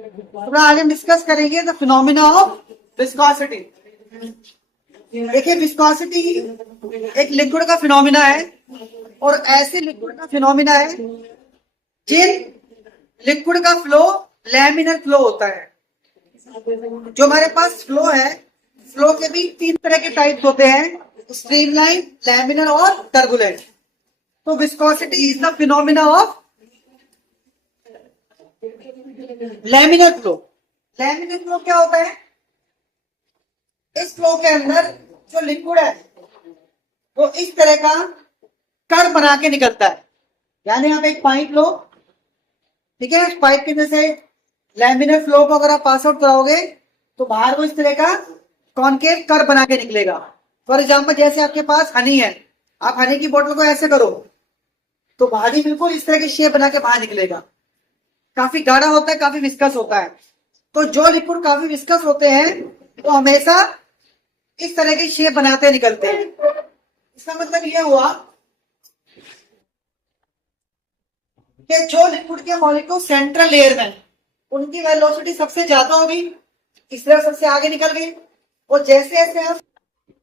थोड़ा आगे डिस्कस करेंगे द फिनोमिना ऑफ विस्कोसिटी। देखिए विस्कोसिटी एक लिक्विड का फिनोमिना है और ऐसे लिक्विड का फिनोमिना है जिन लिक्विड का फ्लो लैमिनर फ्लो होता है। जो हमारे पास फ्लो है, फ्लो के भी तीन तरह के टाइप होते हैं, स्ट्रीमलाइन, लैमिनर और टर्बुलेंट। तो viscosity is the phenomena of laminar flow. Laminar flow क्या होता है? इस फ्लो के अंदर जो लिक्विड है वो इस तरह का कर्व बना के निकलता है। यानी आप एक पाइप लो, ठीक है, पाइप के अंदर से लैमिनर फ्लो को अगर आप पास आउट कराओगे तो बाहर वो इस तरह का कॉनकेव कर्व बना के निकलेगा। फॉर एग्जाम्पल जैसे आपके पास हनी है, आप हनी की बोतल को ऐसे करो तो बाहर ही बिल्कुल इस तरह की शेप बना के बाहर निकलेगा। काफी गाढ़ा होता है, काफी विस्कस होता है। तो जो लिक्विड काफी विस्कस होते हैं वो हमेशा इस तरह की शेप बनाते निकलते हैं। इसका मतलब यह हुआ कि जो लिक्विड के मॉलिक्यूल सेंट्रल लेयर में, उनकी वेलोसिटी सबसे ज्यादा होगी, इस तरह सबसे आगे निकल गई। और जैसे जैसे हम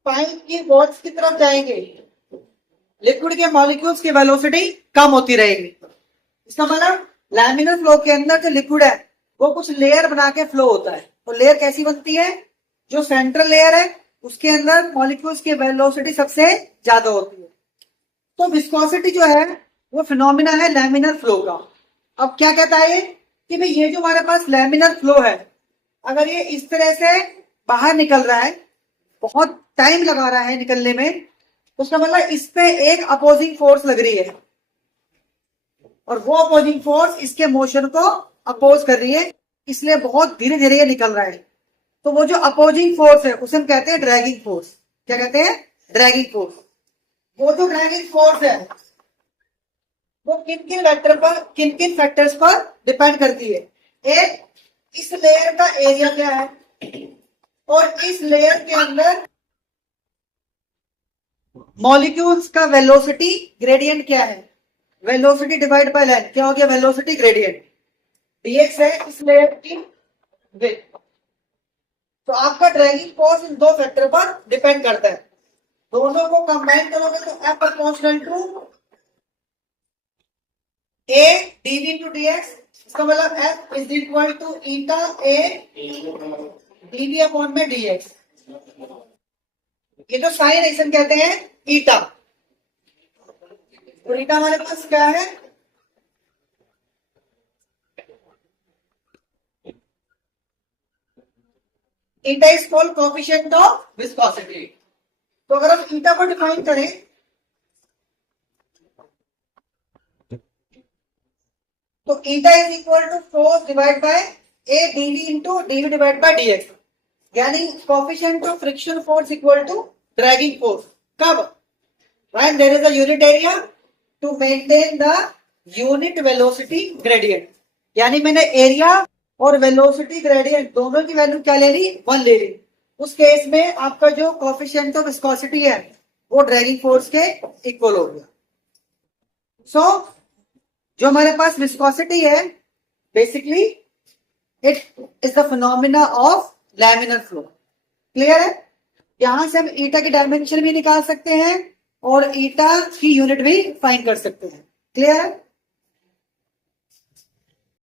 पाइप की वॉल्स की तरफ जाएंगे, लिक्विड के मॉलिक्यूल्स की वेलोसिटी कम होती रहेगी। इसका मतलब लैमिनर फ्लो के अंदर जो लिक्विड है वो कुछ लेयर बना के फ्लो होता है। तो लेयर कैसी बनती है? जो सेंट्रल लेयर है उसके अंदर मॉलिक्यूल्स की वेलोसिटी सबसे ज्यादा होती है। तो विस्कोसिटी जो है वो फिनोमिना है लैमिनर फ्लो का। अब क्या कहता है ये कि भाई ये जो हमारे पास लैमिनर फ्लो है, अगर ये इस तरह से बाहर निकल रहा है, बहुत टाइम लगा रहा है निकलने में, तो उसका मतलब इस पे एक अपोजिंग फोर्स लग रही है और वो अपोजिंग फोर्स इसके मोशन को अपोज कर रही है, इसलिए बहुत धीरे धीरे ये निकल रहा है। तो वो जो अपोजिंग फोर्स है उसे हम कहते हैं ड्रैगिंग फोर्स। क्या कहते हैं? Dragging force. वो जो ड्रैगिंग फोर्स है वो किन किन फैक्टर्स पर डिपेंड करती है? एक, इस लेयर का एरिया क्या है और इस लेयर के अंदर मॉलिक्यूल्स का वेलोसिटी ग्रेडियंट क्या है। वेलोसिटी डिवाइड बाय लेंथ क्या हो गया? Velocity gradient. dx है इस लेयर की विड्थ। तो आपका ड्रैगिंग फोर्स इन दो फैक्टर पर डिपेंड करता है। दोनों को कंबाइन करोगे तो F proportional to A dv into dx। इसका मतलब F is equal to eta A dv upon में dx। ये जो साइन है इसे कहते हैं ईटा। और ईटा हमारे पास क्या है? Eta is called coefficient of viscosity. तो अगर हम ईटा को डिफाइन करें तो eta is equal to force divide by A DV into DV divide by DX. यानी coefficient of friction force equal to dragging force. कब? When there is a unit area to maintain the unit velocity gradient. यानी मैंने area और velocity gradient दोनों की value क्या ले ली? 1 ले ली। उस केस में आपका जो कोएफिशिएंट ऑफ विस्कोसिटी है वो ड्रैगिंग फोर्स के इक्वल हो गया। सो जो हमारे पास विस्कोसिटी है basically it is the phenomena of laminar flow. Clear है? यहां से हम ईटा की डायमेंशन भी निकाल सकते हैं और ईटा की यूनिट भी फाइंड कर सकते हैं। क्लियर है?